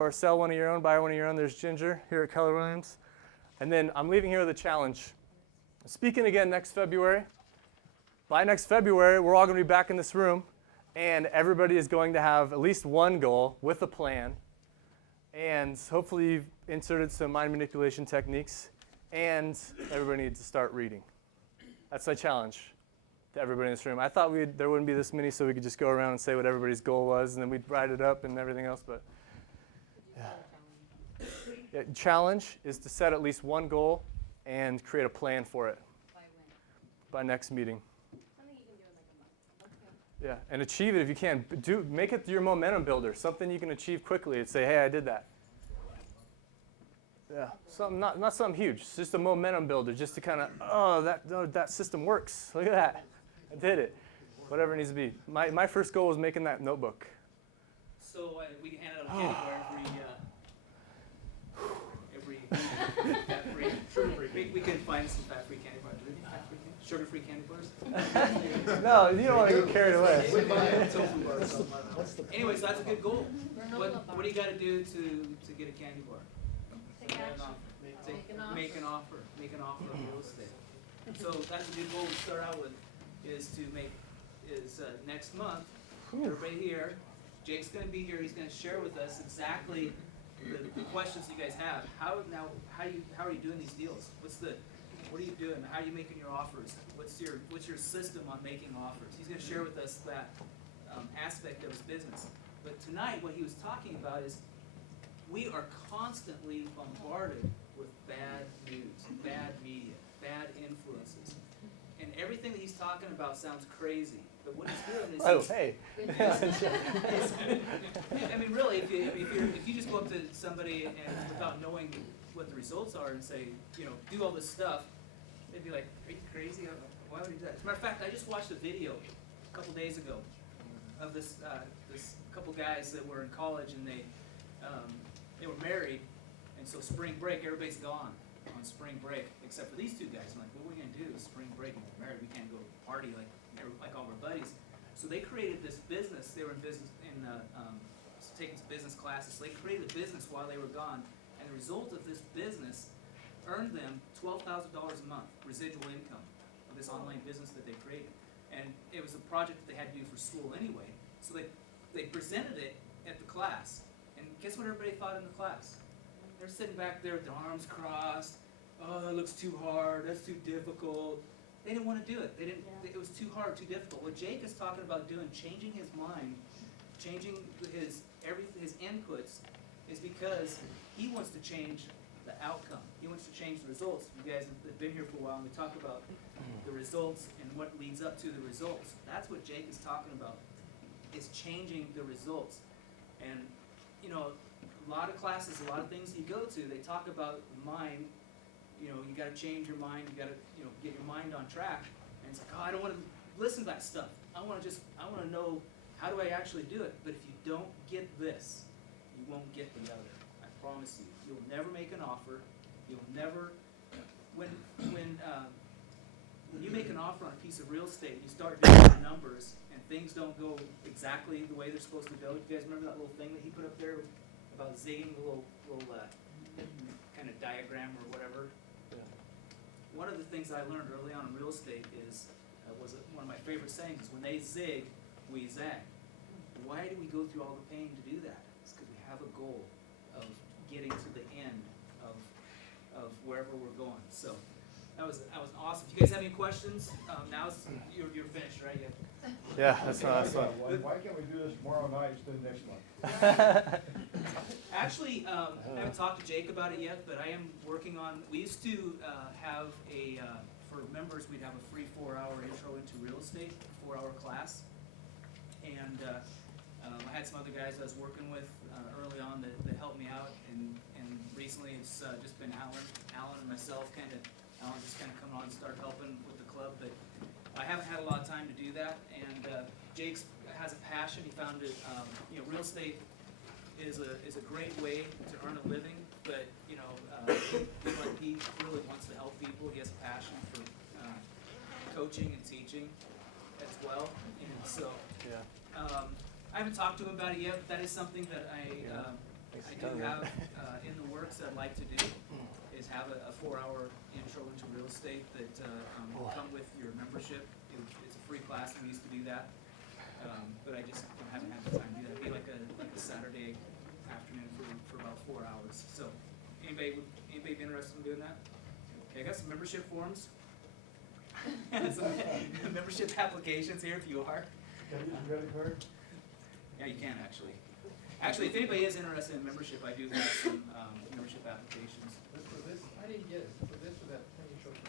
or sell one of your own, buy one of your own. There's Ginger here at Keller Williams. And then I'm leaving here with a challenge. Speaking again next February. By next February, we're all going to be back in this room, and everybody is going to have at least one goal with a plan. And hopefully you've inserted some mind manipulation techniques, and everybody needs to start reading. That's my challenge to everybody in this room. I thought there wouldn't be this many, so we could just go around and say what everybody's goal was, and then we'd write it up and everything else. But yeah, challenge is to set at least one goal and create a plan for it. By when? By next meeting. Something you can do in like a month. Okay. Yeah, and achieve it if you can. Make it your momentum builder, something you can achieve quickly and say, hey, I did that. Yeah, something not something huge, it's just a momentum builder, just to kind of, that system works. Look at that, I did it. Whatever it needs to be. My first goal was making that notebook. So we hand out a candy bar every fat-free. We can find some fat-free candy bars. Do we need fat-free candy? Sugar-free candy bars? No, you don't want to get carried away. Anyways, that's a good goal. What do you got to do to get a candy bar? Take action. Make an offer of real estate. So that's a good goal to start out with. Is next month. Everybody here. Jake's going to be here. He's going to share with us exactly the questions you guys have. How are you doing these deals? What are you doing? How are you making your offers? What's your system on making offers? He's going to share with us that aspect of his business. But tonight, what he was talking about is we are constantly bombarded with bad news, bad media, bad influences. And everything that he's talking about sounds crazy. But what he's doing is hey. I mean, really, if you just go up to somebody and without knowing what the results are and say, do all this stuff, they'd be like, are you crazy? Why would he do that? As a matter of fact, I just watched a video a couple days ago of this couple guys that were in college, and they were married, and so spring break, everybody's gone on spring break, except for these two guys. I'm like, what are we going to do? Spring break, and we're married, we can't go party like all our buddies. So they created this business. They were in business, taking some business classes. So they created a business while they were gone, and the result of this business earned them $12,000 a month residual income of this online business that they created. And it was a project that they had to do for school anyway. So they presented it at the class. And guess what everybody thought in the class? They're sitting back there with their arms crossed. Oh, that looks too hard. That's too difficult. They didn't want to do it. It was too hard, too difficult. What Jake is talking about doing, changing his mind, changing his inputs, is because he wants to change the outcome. He wants to change the results. You guys have been here for a while, and we talk about the results and what leads up to the results. That's what Jake is talking about, is changing the results. And a lot of classes, a lot of things you go to, they talk about the mind. You got to change your mind. You got to, get your mind on track. And it's like, oh, I don't want to listen to that stuff. I want to know, how do I actually do it? But if you don't get this, you won't get the other. I promise you. You'll never make an offer. You'll never, when you make an offer on a piece of real estate, you start doing the numbers, and things don't go exactly the way they're supposed to go. You guys remember that little thing that he put up there about zigging, the little kind of diagram or whatever? One of the things I learned early on in real estate was one of my favorite sayings is, when they zig, we zag. Why do we go through all the pain to do that? It's because we have a goal of getting to the end of wherever we're going. So that was awesome. If you guys have any questions, now you're finished, right? Yeah, that's awesome. Why can't we do this tomorrow night instead of next month? Actually, I haven't talked to Jake about it yet, but I am working on. We used to have for members, we'd have a free 4-hour intro into real estate, 4-hour class. And I had some other guys I was working with early on that helped me out, and recently it's just been Alan and myself Alan just kind of come on and start helping with the club, but I haven't had a lot of time to do that. And Jake has a passion. He found it. Real estate is a great way to earn a living, but he really wants to help people. He has a passion for coaching and teaching as well. And so I haven't talked to him about it yet, but that is something that I I do have, in the works I'd like to do is have a 4-hour intro into real estate that will come with your membership. It's a free class, and we used to do that. But I just haven't had the time to do that. It'd be like a Saturday afternoon for about 4 hours. So anybody be interested in doing that? Okay, I got some membership forms. Some membership applications here if you are. Can you use your credit card? Yeah, you can actually. Actually, if anybody is interested in membership, I do have some membership applications. For this, I didn't get it. For this or that thing you showed me.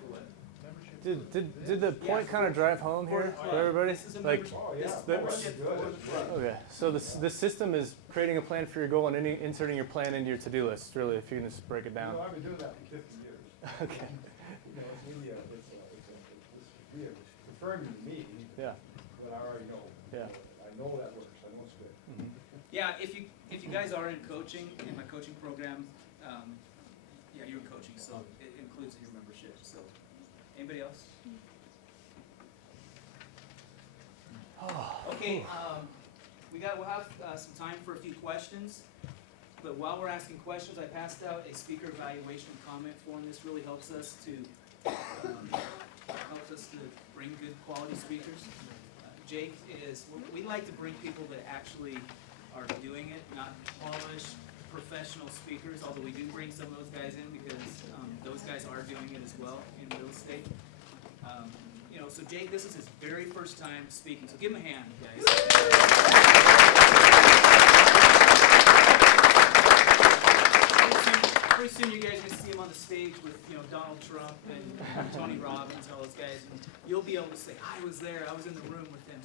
For what? Membership? Did the point kind of drive home here for everybody? This is a Like, membership. Oh, This yeah. is Oh, that's membership good. for the That's club. okay, so the system is creating a plan for your goal and inserting your plan into your to-do list, really, if you can just break it You down. know, I've been doing that for 50 years. Okay, You know, it's really, it's weird. It's confirming to me, yeah, but I already know. Yeah. I know that works. I know it's good. mhm. Yeah, if you guys are in coaching, in my coaching program, yeah, you're in coaching, so it includes your membership. So, anybody else? Okay, we'll have some time for a few questions. But while we're asking questions, I passed out a speaker evaluation comment form. This really helps us to bring good quality speakers. Jake we like to bring people that actually are doing it, not polished professional speakers, although we do bring some of those guys in because those guys are doing it as well in real estate. So Jake, this is his very first time speaking, so give him a hand, guys. Pretty soon you guys are gonna see him on the stage with, Donald Trump and Tony Robbins, all those guys, and you'll be able to say, I was there, I was in the room with him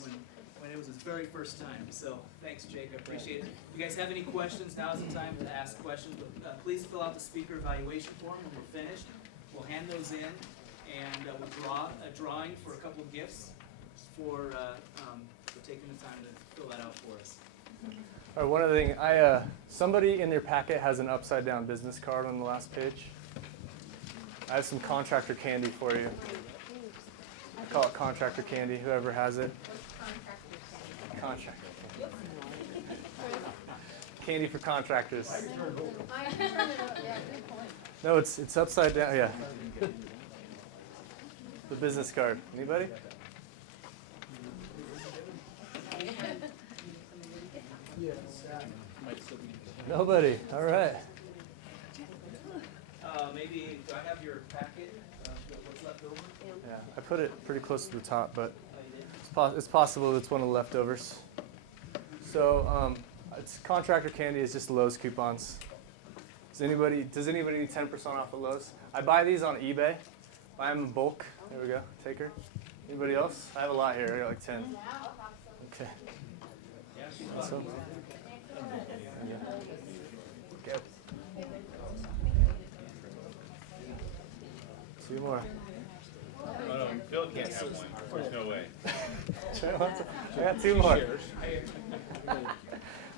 when it was his very first time. So thanks, Jake, I appreciate it. If you guys have any questions, now's the time to ask questions, but please fill out the speaker evaluation form when we're finished. We'll hand those in, and we'll draw a drawing for a couple of gifts for taking the time to fill that out for us. All right, one other thing, somebody in their packet has an upside down business card on the last page. I have some contractor candy for you. I call it contractor candy, whoever has it. Contractor. Candy for contractors. No, it's upside down, yeah. The business card. Anybody? Nobody. All right. Maybe, do I have your packet, what's left over? Yeah, I put it pretty close to the top, but Oh, you did? it's possible it's one of the leftovers. So it's contractor candy is just Lowe's coupons. Does anybody need 10% off at Lowe's? I buy these on eBay. Buy them in bulk. There we go. Take her. Anybody else? I have a lot here. I got like 10. Okay. Yeah, she's That's welcome. Yeah. Okay. 2 more. Oh, Phil can't have one. There's no way. I got 2 more.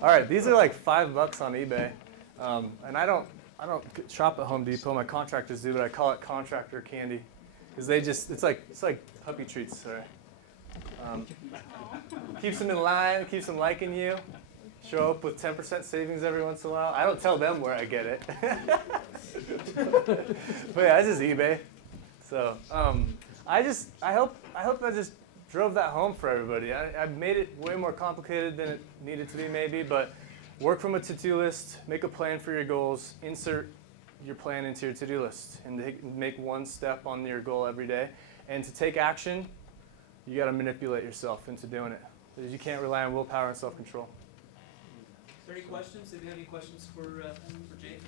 All right, these are like $5 on eBay, and I don't shop at Home Depot. My contractors do, but I call it contractor candy because it's like puppy treats. Sorry. Keeps them in line, keeps them liking you. Show up with 10% savings every once in a while. I don't tell them where I get it. But yeah, it's just eBay. So I hope I just drove that home for everybody. I made it way more complicated than it needed to be maybe, but work from a to-do list, make a plan for your goals, insert your plan into your to-do list, and make one step on your goal every day. And to take action, you got to manipulate yourself into doing it. Because you can't rely on willpower and self-control. Is there any questions? If you have any questions for Jake?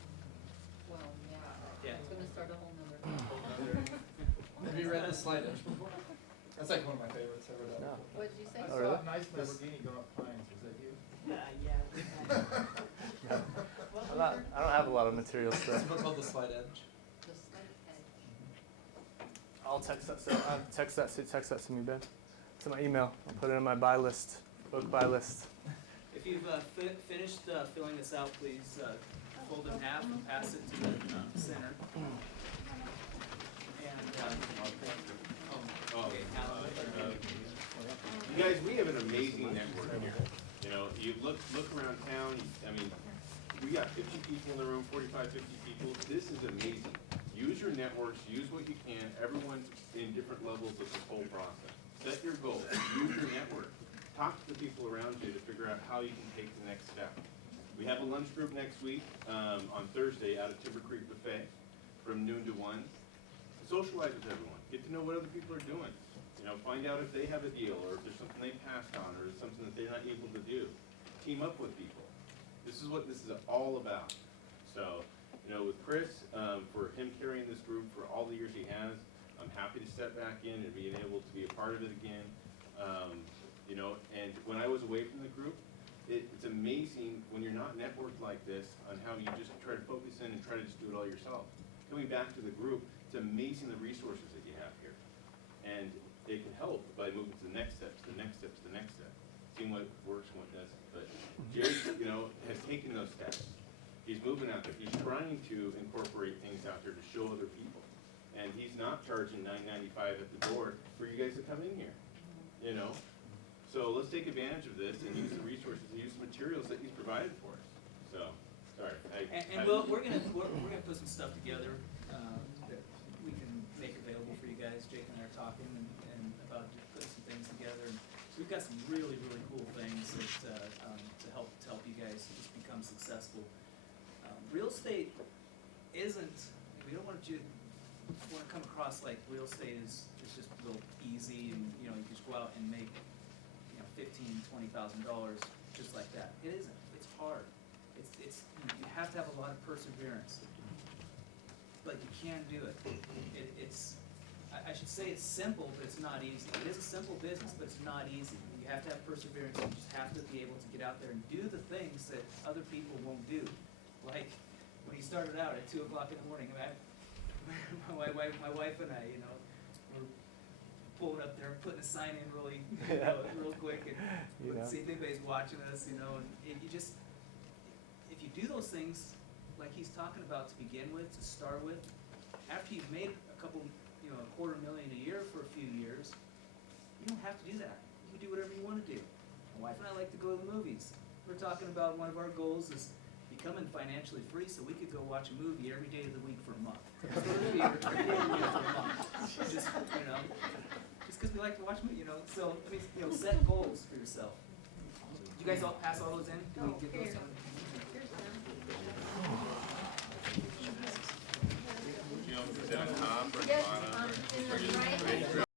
Well, Yeah. it's gonna start a whole nother. Have you read the slide edge before? That's like one of my favorites ever done. No. What did you say? I Oh, saw really? a nice Lamborghini going up Pines. Was that you? I don't have a lot of material It's stuff. a book called The Slide Edge. The slight edge. I'll text that to me, Ben. To my email. I'll put it in my buy list, book buy list. If you've finished filling this out, please fold it in half and pass it to the center. And, okay, Alan. You guys, we have an amazing network here. You know, you look around town. I mean, we got 50 people in the room, 45, 50 people. This is amazing. Use your networks, use what you can. Everyone's in different levels of this whole process. Set your goals, use your network. Talk to the people around you to figure out how you can take the next step. We have a lunch group next week on Thursday out at Timber Creek Buffet from noon to 1. Socialize with everyone. Get to know what other people are doing. You know, find out if they have a deal or if there's something they passed on or something that they're not able to do. Team up with people. This is what this is all about. So, you know, with Chris, for him carrying this group for all the years he has, I'm happy to step back in and being able to be a part of it again. You know, and when I was away from the group, it's amazing when you're not networked like this on how you just try to focus in and try to just do it all yourself. Coming back to the group, it's amazing the resources that you have here. And they can help by moving to the next step, to the next step, to the next step. Seeing what works and what doesn't. But Jerry, you know, has taken those steps. He's moving out there. He's trying to incorporate things out there to show other people. And he's not charging $9.95 at the door for you guys to come in here, you know? So let's take advantage of this and use the resources and use the materials that he's provided for us. So, sorry. We're gonna put some stuff together that we can make available for you guys. Jake and I are talking and about putting some things together. And we've got some really cool things that to help you guys just become successful. Real estate isn't. We don't want to come across like real estate is just real easy and you just go out and make $15,000-$20,000 just like that. It isn't. It's hard. It's you have to have a lot of perseverance, but you can do it. I should say it's simple, but it's not easy. It is a simple business, but it's not easy. You have to have perseverance. You just have to be able to get out there and do the things that other people won't do. Like when he started out at 2 o'clock in the morning, my wife and I, were pulling up there, putting a sign in really, real quick, and see if anybody's watching us, and you just, if you do those things like he's talking about to begin with, to start with, after you've made a couple, $250,000 a year for a few years, you don't have to do that. You can do whatever you want to do. My wife and I like to go to the movies. We're talking about one of our goals is becoming financially free so we could go watch a movie every day of the week for a month. Let's go to the theater every day of the week for a month. Just because we like to watch movies, So, set goals for yourself. Did you guys all pass all those in? Did we get those done? You know, is that a top or a Yes, bottom? in the right.